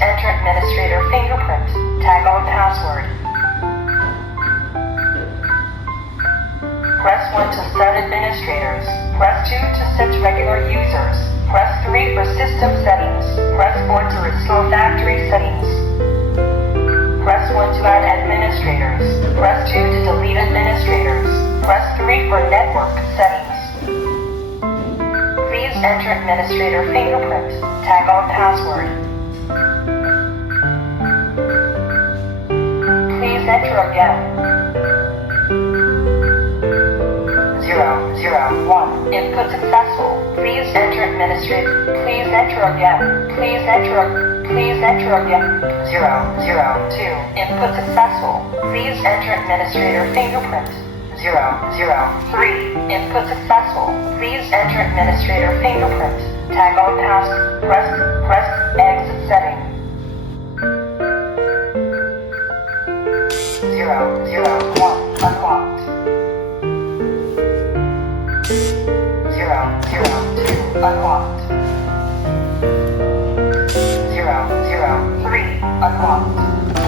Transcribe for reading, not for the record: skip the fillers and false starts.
enter administrator fingerprint. Tag on password. Press 1 to set administrators. Press 2 to set regular users. Press 3 for system settings. Press 4 to restore factory settings. Press 1 to add administrators. Press 2 to delete administrators. Press 3 for network settings. Please enter administrator fingerprint. Tag on password. Please enter again. 001. Input successful. Please enter administrator. Please enter again. Please enter again. 002. Input successful. Please enter administrator fingerprint. 003. Input successful. Please enter administrator fingerprint. Tag on pass. Press exit setting. 001. Unlocked. 002. Unlocked. 003. Unlocked.